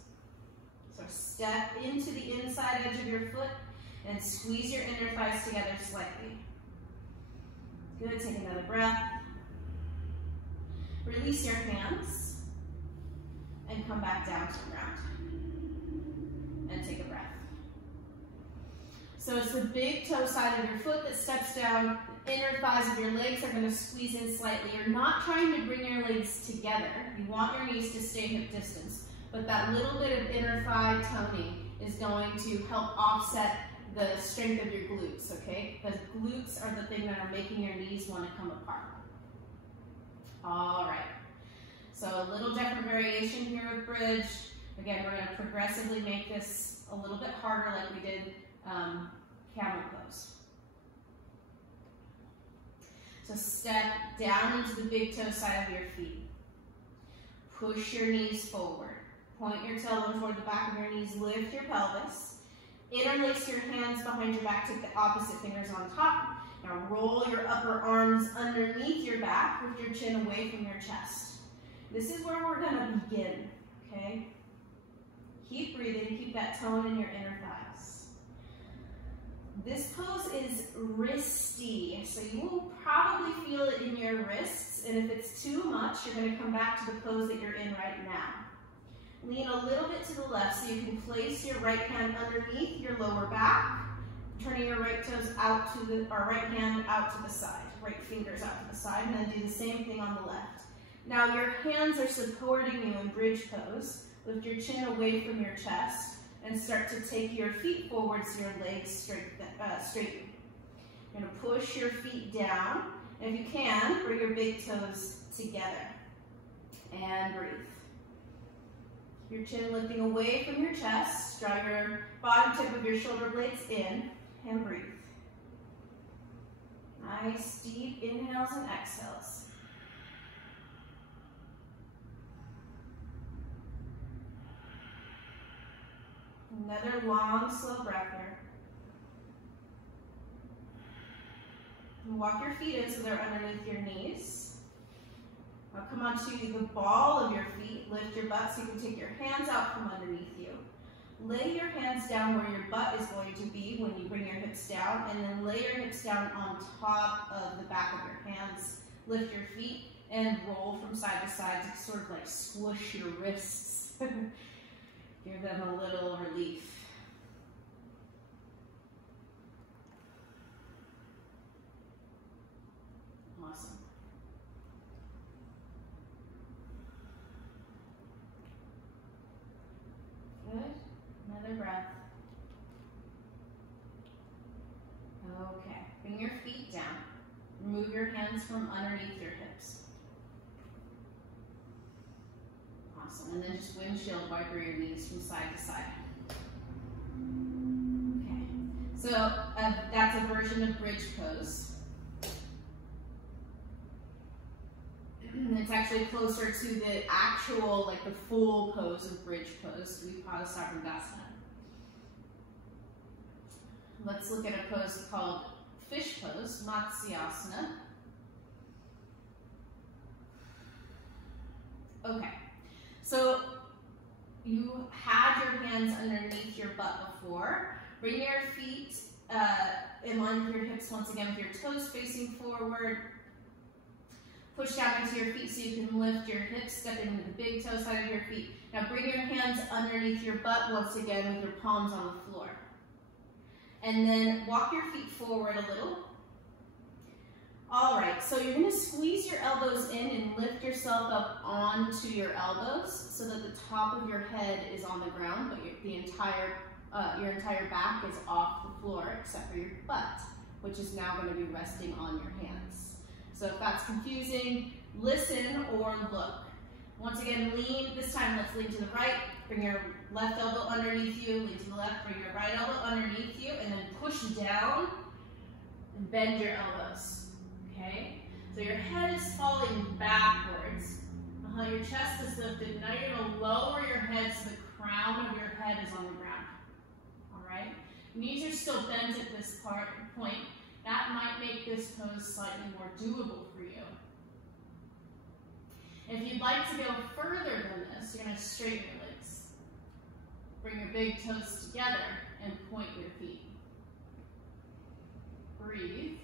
So step into the inside edge of your foot and squeeze your inner thighs together slightly. Good, take another breath. Release your hands and come back down to the ground. And take a breath. So it's the big toe side of your foot that steps down. The inner thighs of your legs are going to squeeze in slightly. You're not trying to bring your legs together. You want your knees to stay hip distance. But that little bit of inner thigh toning is going to help offset the strength of your glutes, okay? Because glutes are the thing that are making your knees want to come apart. All right. So a little different variation here with bridge. Again, we're going to progressively make this a little bit harder like we did camel pose. So step down into the big toe side of your feet. Push your knees forward. Point your tailbone toward the back of your knees. Lift your pelvis. Interlace your hands behind your back. Take the opposite fingers on top. Now roll your upper arms underneath your back. Lift your chin away from your chest. This is where we're going to begin, okay? Keep breathing. Keep that tone in your inner thighs. This pose is wristy, so you will probably feel it in your wrists, and if it's too much, you're going to come back to the pose that you're in right now. Lean a little bit to the left so you can place your right hand underneath your lower back, turning your right toes out to the, or right hand out to the side, right fingers out to the side, and then do the same thing on the left. Now your hands are supporting you in bridge pose. Lift your chin away from your chest and start to take your feet forward so your legs straighten. You're going to push your feet down, and if you can, bring your big toes together. And breathe. Your chin lifting away from your chest. Draw your bottom tip of your shoulder blades in, and breathe. Nice deep inhales and exhales. Another long, slow breath here. And walk your feet in so they're underneath your knees. Now come onto the ball of your feet. Lift your butt so you can take your hands out from underneath you. Lay your hands down where your butt is going to be when you bring your hips down, and then lay your hips down on top of the back of your hands. Lift your feet and roll from side to side to sort of like swoosh your wrists. Give them a little relief. Awesome. Good. Another breath. Okay. Bring your feet down. Remove your hands from underneath your hips. Awesome. And then just windshield wiper your knees from side to side. Okay. So that's a version of bridge pose. It's actually closer to the actual, like the full pose of bridge pose, dhanurasana. Let's look at a pose called fish pose, matsyasana. Okay, so you had your hands underneath your butt before. Bring your feet in line with your hips once again with your toes facing forward. Push down into your feet so you can lift your hips, step into the big toe side of your feet. Now bring your hands underneath your butt once again with your palms on the floor. And then walk your feet forward a little. All right, so you're gonna squeeze your elbows in and lift yourself up onto your elbows so that the top of your head is on the ground, but your entire back is off the floor except for your butt, which is now gonna be resting on your hands. So if that's confusing, listen or look. Once again, lean. This time, let's lean to the right. Bring your left elbow underneath you. Lean to the left. Bring your right elbow underneath you. And then push down and bend your elbows. Okay? So your head is falling backwards. Your chest is lifted. Now you're going to lower your head so the crown of your head is on the ground. All right? Knees are still bent at this point. That might make this pose slightly more doable for you. If you'd like to go further than this, you're going to straighten your legs. Bring your big toes together and point your feet. Breathe.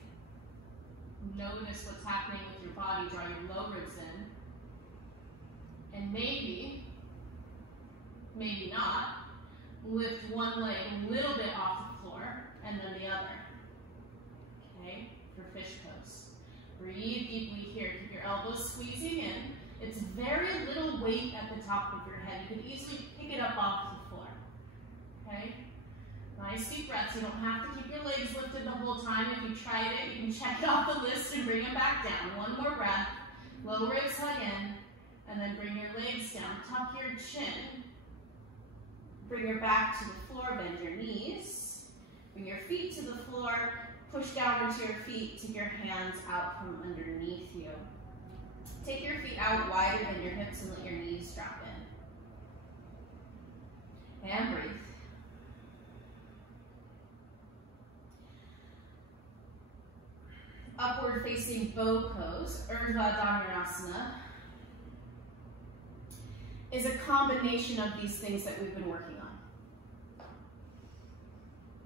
Notice what's happening with your body. Draw your low ribs in. And maybe not, lift one leg a little bit off the floor and then the other. Okay, for fish pose. Breathe deeply here. Keep your elbows squeezing in. It's very little weight at the top of your head. You can easily pick it up off the floor. Okay? Nice deep breaths. You don't have to keep your legs lifted the whole time. If you tried it, you can check it off the list and bring them back down. One more breath. Low ribs hug in. And then bring your legs down. Tuck your chin. Bring your back to the floor. Bend your knees. Bring your feet to the floor. Push down into your feet. Take your hands out from underneath you. Take your feet out wider than your hips and let your knees drop in. And breathe. Upward facing bow pose, urdhva dhanurasana, is a combination of these things that we've been working on.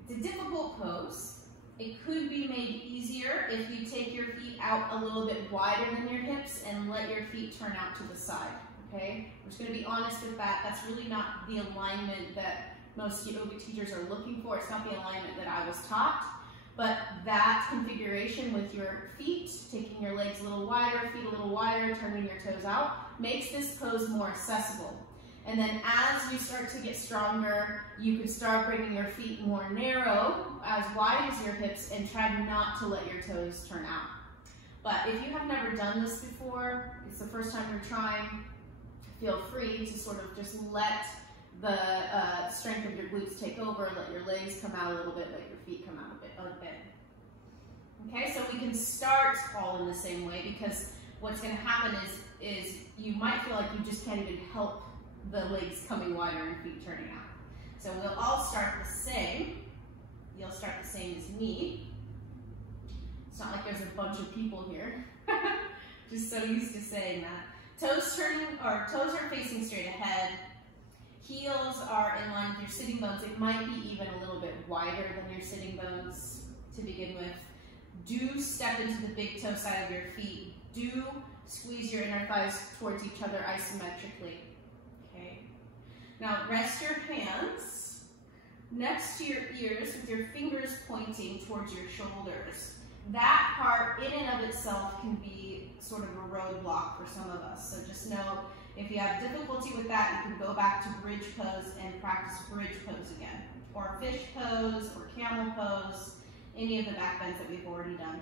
It's a difficult pose. It could be made easier if you take your feet out a little bit wider than your hips and let your feet turn out to the side, okay? I'm just gonna be honest with that. That's really not the alignment that most yoga teachers are looking for. It's not the alignment that I was taught, but that configuration with your feet, taking your legs a little wider, feet a little wider, turning your toes out, makes this pose more accessible. And then as you start to get stronger, you can start bringing your feet more narrow, as wide as your hips, and try not to let your toes turn out. But if you have never done this before, it's the first time you're trying, feel free to sort of just let the strength of your glutes take over, let your legs come out a little bit, let your feet come out a bit. Okay, so we can start all in the same way, because what's going to happen is you might feel like you just can't even help the legs coming wider and feet turning out. So we'll all start the same. You'll start the same as me. It's not like there's a bunch of people here. Just so used to saying that. Toes are facing straight ahead. Heels are in line with your sitting bones. It might be even a little bit wider than your sitting bones to begin with. Do step into the big toe side of your feet. Do squeeze your inner thighs towards each other isometrically. Now rest your hands next to your ears with your fingers pointing towards your shoulders. That part in and of itself can be sort of a roadblock for some of us. So just know if you have difficulty with that, you can go back to bridge pose and practice bridge pose again. Or fish pose or camel pose, any of the back bends that we've already done.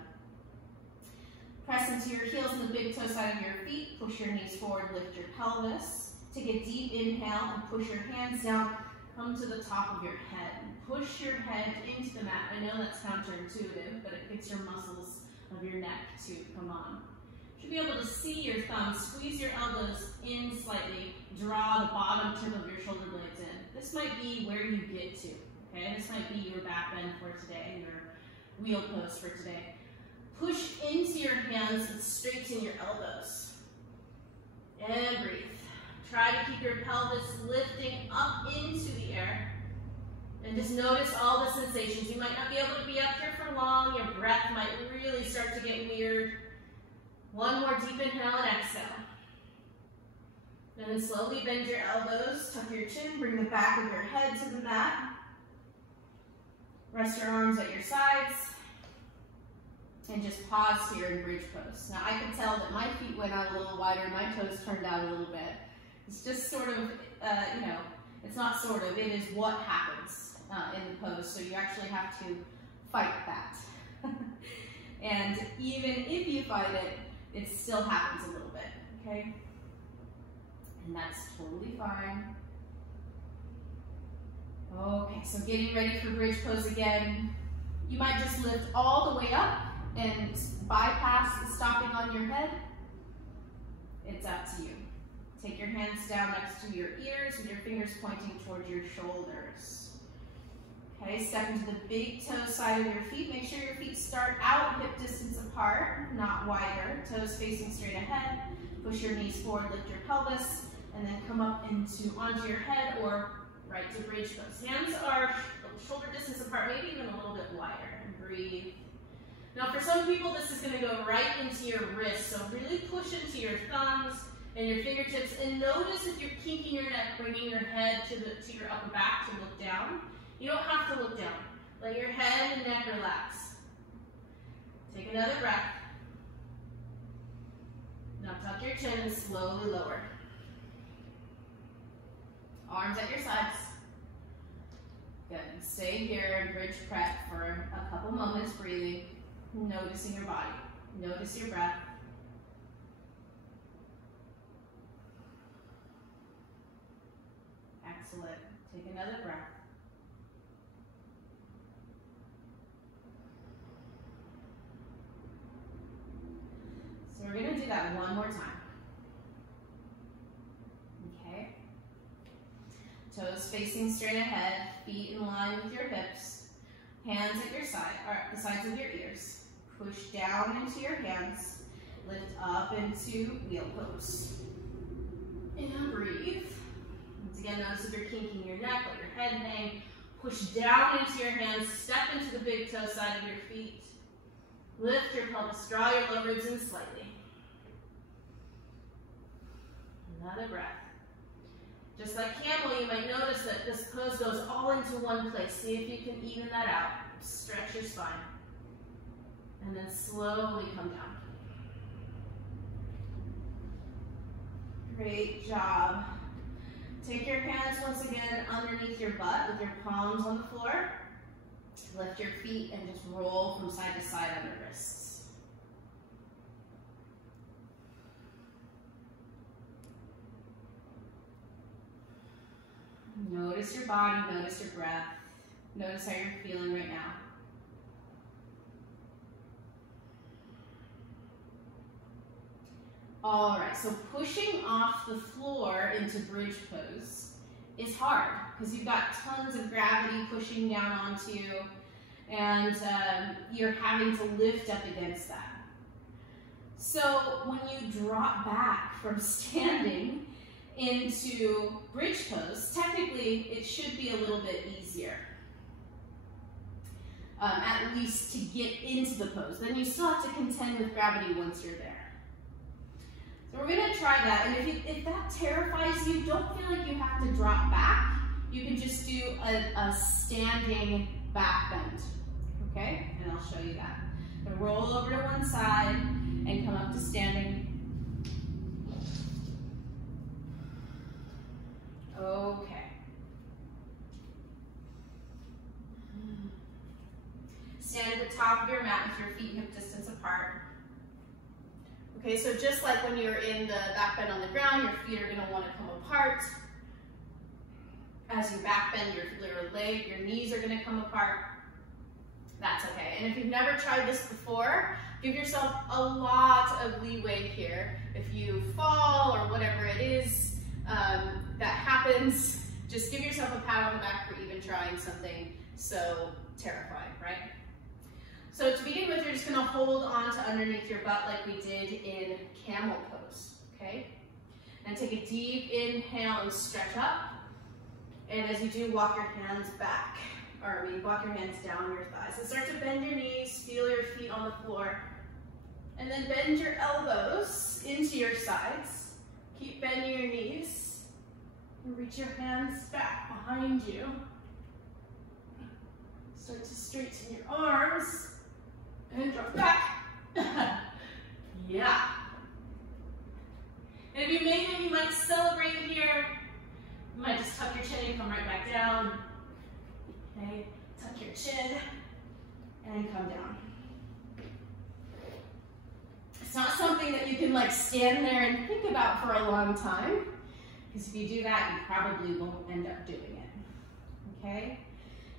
Press into your heels and the big toe side of your feet. Push your knees forward, lift your pelvis. Take a deep inhale and push your hands down, come to the top of your head. And push your head into the mat. I know that's counterintuitive, but it gets your muscles of your neck to come on. should be able to see your thumbs. Squeeze your elbows in slightly. Draw the bottom tip of your shoulder blades in. This might be where you get to, okay? This might be your back bend for today, your wheel pose for today. Push into your hands and straighten your elbows. And breathe. Try to keep your pelvis lifting up into the air. And just notice all the sensations. You might not be able to be up here for long. Your breath might really start to get weird. One more deep inhale and exhale. And then slowly bend your elbows, tuck your chin, bring the back of your head to the mat. Rest your arms at your sides. And just pause here in bridge pose. Now I can tell that my feet went out a little wider, my toes turned out a little bit. It's just sort of, you know, it's not sort of, it is what happens in the pose. So you actually have to fight that. And even if you fight it, it still happens a little bit, okay? And that's totally fine. Okay, so getting ready for bridge pose again. You might just lift all the way up and bypass the stopping on your head. It's up to you. Take your hands down next to your ears with your fingers pointing towards your shoulders. Okay, step into the big toe side of your feet. Make sure your feet start out hip distance apart, not wider. Toes facing straight ahead. Push your knees forward, lift your pelvis, and then come up onto your head or right to bridge pose. Hands are shoulder distance apart, maybe even a little bit wider. And breathe. Now for some people, this is going to go right into your wrist, so really push into your thumbs and your fingertips, and notice if you're kinking your neck, bringing your head to your upper back to look down. You don't have to look down. Let your head and neck relax. Take another breath. Now tuck your chin and slowly lower. Arms at your sides. Good. Stay here in bridge prep for a couple moments, breathing, noticing your body. Notice your breath. Excellent. Take another breath. So we're going to do that one more time. Okay. Toes facing straight ahead, feet in line with your hips, hands at your side, or at the sides of your ears. Push down into your hands, lift up into wheel pose. And breathe. Once again, notice if you're kinking your neck, let your head hang. Push down into your hands, step into the big toe side of your feet. Lift your pelvis, draw your low ribs in slightly. Another breath. Just like camel, you might notice that this pose goes all into one place. See if you can even that out. Stretch your spine. And then slowly come down. Great job. Take your hands once again underneath your butt with your palms on the floor. Lift your feet and just roll from side to side on your wrists. Notice your body, notice your breath. Notice how you're feeling right now. All right, so pushing off the floor into bridge pose is hard because you've got tons of gravity pushing down onto you, and you're having to lift up against that. So when you drop back from standing into bridge pose, technically it should be a little bit easier, at least to get into the pose. Then you still have to contend with gravity once you're there. So we're going to try that, and if that terrifies you, don't feel like you have to drop back. You can just do a standing back bend, okay? And I'll show you that. So roll over to one side and come up to standing. Okay. Stand at the top of your mat with your feet hip distance apart. Okay, so just like when you're in the back bend on the ground, your feet are going to want to come apart. As you back bend your knees are going to come apart. That's okay. And if you've never tried this before, give yourself a lot of leeway here. here. If you fall or whatever it is that happens, just give yourself a pat on the back for even trying something so terrifying, right? So to begin with, you're just gonna hold on to underneath your butt like we did in camel pose, okay? And take a deep inhale and stretch up. And as you do, walk your hands back, walk your hands down your thighs. And start to bend your knees, feel your feet on the floor. And then bend your elbows into your sides. Keep bending your knees. And reach your hands back behind you. Start to straighten your arms. And drop back. Yeah. And if you make it, you might celebrate here. You might just tuck your chin and come right back down. Okay, tuck your chin and come down. It's not something that you can like stand there and think about for a long time, because if you do that, you probably won't end up doing it, okay?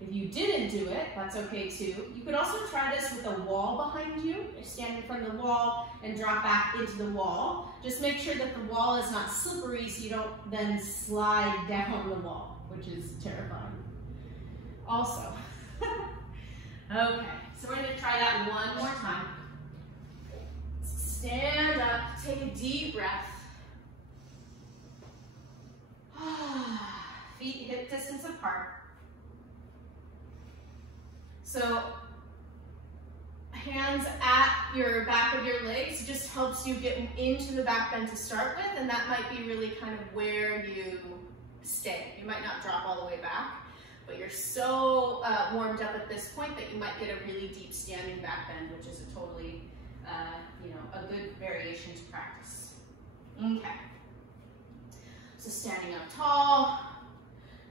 If you didn't do it, that's okay too. You could also try this with a wall behind you. You stand in front of the wall and drop back into the wall. Just make sure that the wall is not slippery so you don't then slide down the wall, which is terrifying. Also, okay, so we're gonna try that one more time. Stand up, take a deep breath. Feet hip distance apart. So, hands at your back of your legs just helps you get into the back bend to start with, and that might be really kind of where you stay. You might not drop all the way back, but you're so warmed up at this point that you might get a really deep standing back bend, which is a totally, a good variation to practice. Okay. So standing up tall,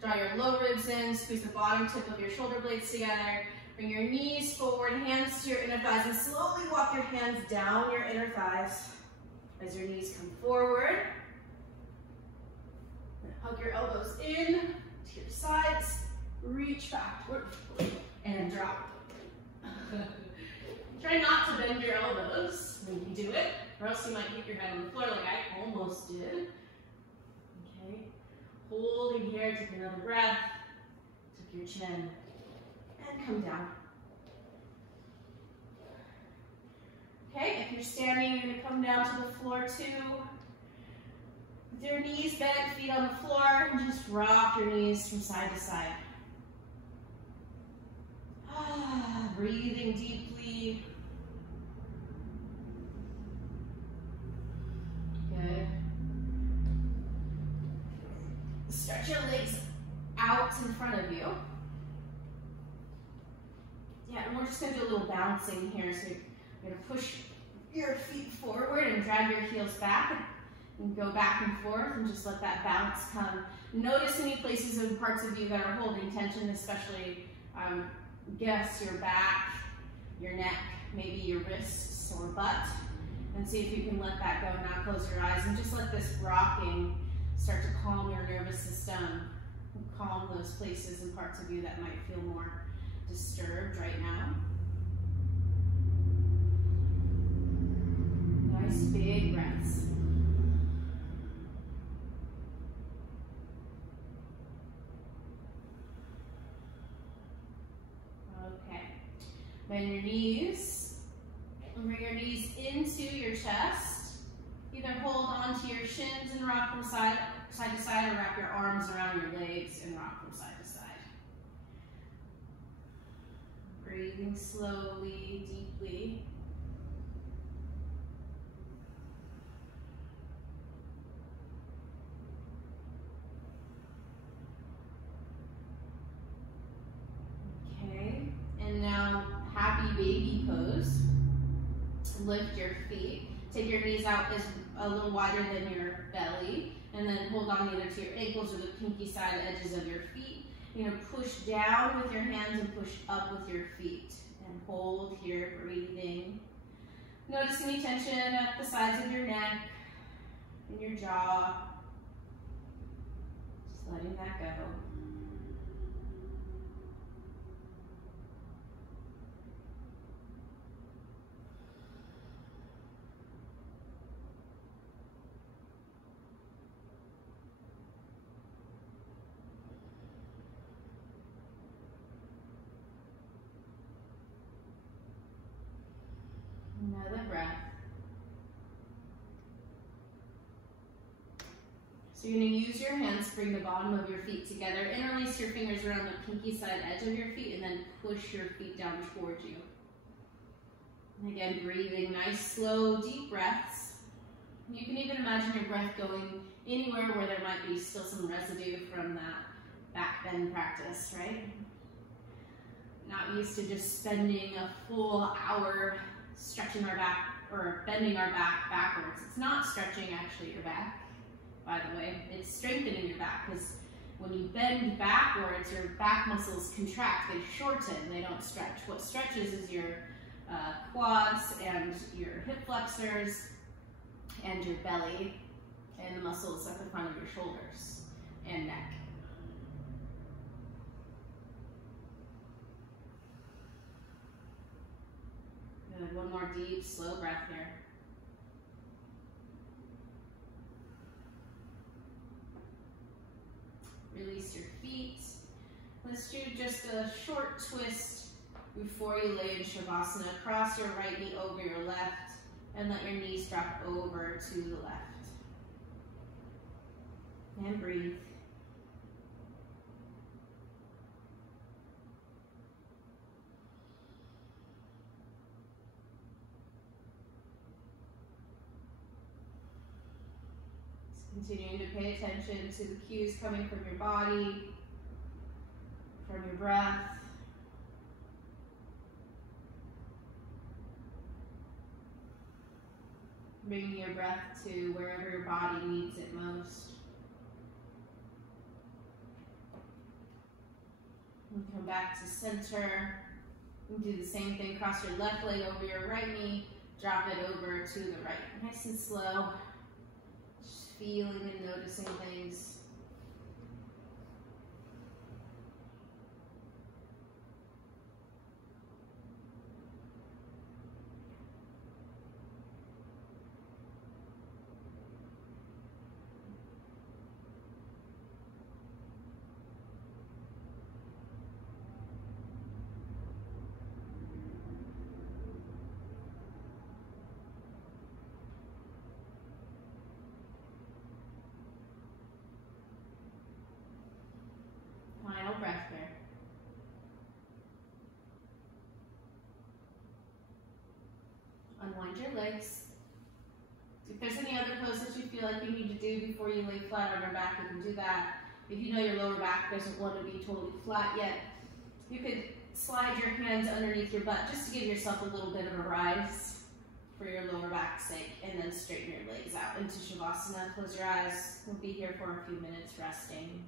draw your low ribs in, squeeze the bottom tip of your shoulder blades together. Bring your knees forward, hands to your inner thighs, and slowly walk your hands down your inner thighs as your knees come forward. And hug your elbows in to your sides, reach backward, and drop. Try not to bend your elbows when you do it, or else you might hit your head on the floor like I almost did. Okay, holding here, take another breath, tuck your chin, and come down. Okay, if you're standing, you're gonna come down to the floor too. With your knees bent, feet on the floor, and just rock your knees from side to side. Breathing deeply. Good. Stretch your legs out in front of you. Yeah, and we're just going to do a little bouncing here. So you're going to push your feet forward and drag your heels back and go back and forth and just let that bounce come. Notice any places and parts of you that are holding tension, especially guess your back, your neck, maybe your wrists or butt, and see if you can let that go. Now close your eyes and just let this rocking start to calm your nervous system, calm those places and parts of you that might feel more disturbed right now. Nice big breaths. Okay. Bend your knees and bring your knees into your chest. Either hold onto your shins and rock from side to side, or wrap your arms around your legs and rock from side to side. Breathing slowly, deeply. Okay, and now happy baby pose. Lift your feet. Take your knees out as a little wider than your belly, and then hold on either to your ankles or the pinky side edges of your feet. You're going to push down with your hands and push up with your feet. And hold here, breathing. Notice any tension at the sides of your neck and your jaw. Just letting that go. So you're going to use your hands to bring the bottom of your feet together. Interlace your fingers around the pinky side edge of your feet and then push your feet down towards you. And again, breathing nice, slow, deep breaths. You can even imagine your breath going anywhere where there might be still some residue from that back bend practice, right? Not used to just spending a full hour stretching our back or bending our back backwards. It's not stretching actually your back, by the way. It's strengthening your back, because when you bend backwards, your back muscles contract, they shorten, they don't stretch. What stretches is your quads and your hip flexors and your belly and the muscles at the front of your shoulders and neck. Good, one more deep, slow breath here. Release your feet. Let's do just a short twist before you lay in Shavasana. Cross your right knee over your left and let your knees drop over to the left. And breathe. Continuing to pay attention to the cues coming from your body, from your breath. Bringing your breath to wherever your body needs it most. And come back to center. And do the same thing, cross your left leg over your right knee, drop it over to the right. Nice and slow. Just feeling and noticing things. Final breath there. Unwind your legs. If there's any other pose that you feel like you need to do before you lay flat on your back, you can do that. If you know your lower back doesn't want to be totally flat yet, you could slide your hands underneath your butt just to give yourself a little bit of a rise for your lower back's sake, and then straighten your legs out into Shavasana. Close your eyes. We'll be here for a few minutes resting.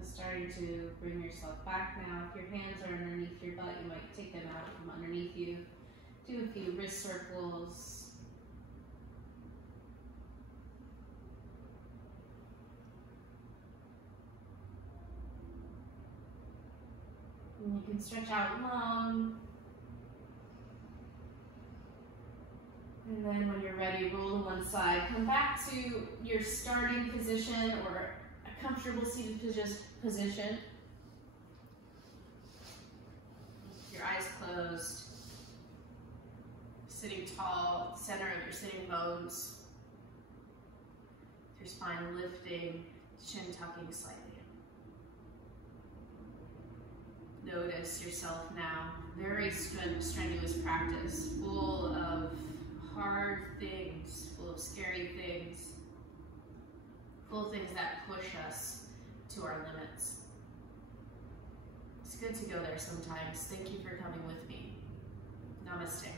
So starting to bring yourself back now. If your hands are underneath your butt, you might take them out from underneath you. Do a few wrist circles. And you can stretch out long. And then when you're ready, roll to one side. Come back to your starting position or a comfortable seated position. Your eyes closed. Sitting tall, center of your sitting bones. Your spine lifting, chin tucking slightly. Notice yourself now. Very strenuous practice, full of hard things, full of scary things, full of things that push us to our limits. It's good to go there sometimes. Thank you for coming with me. Namaste.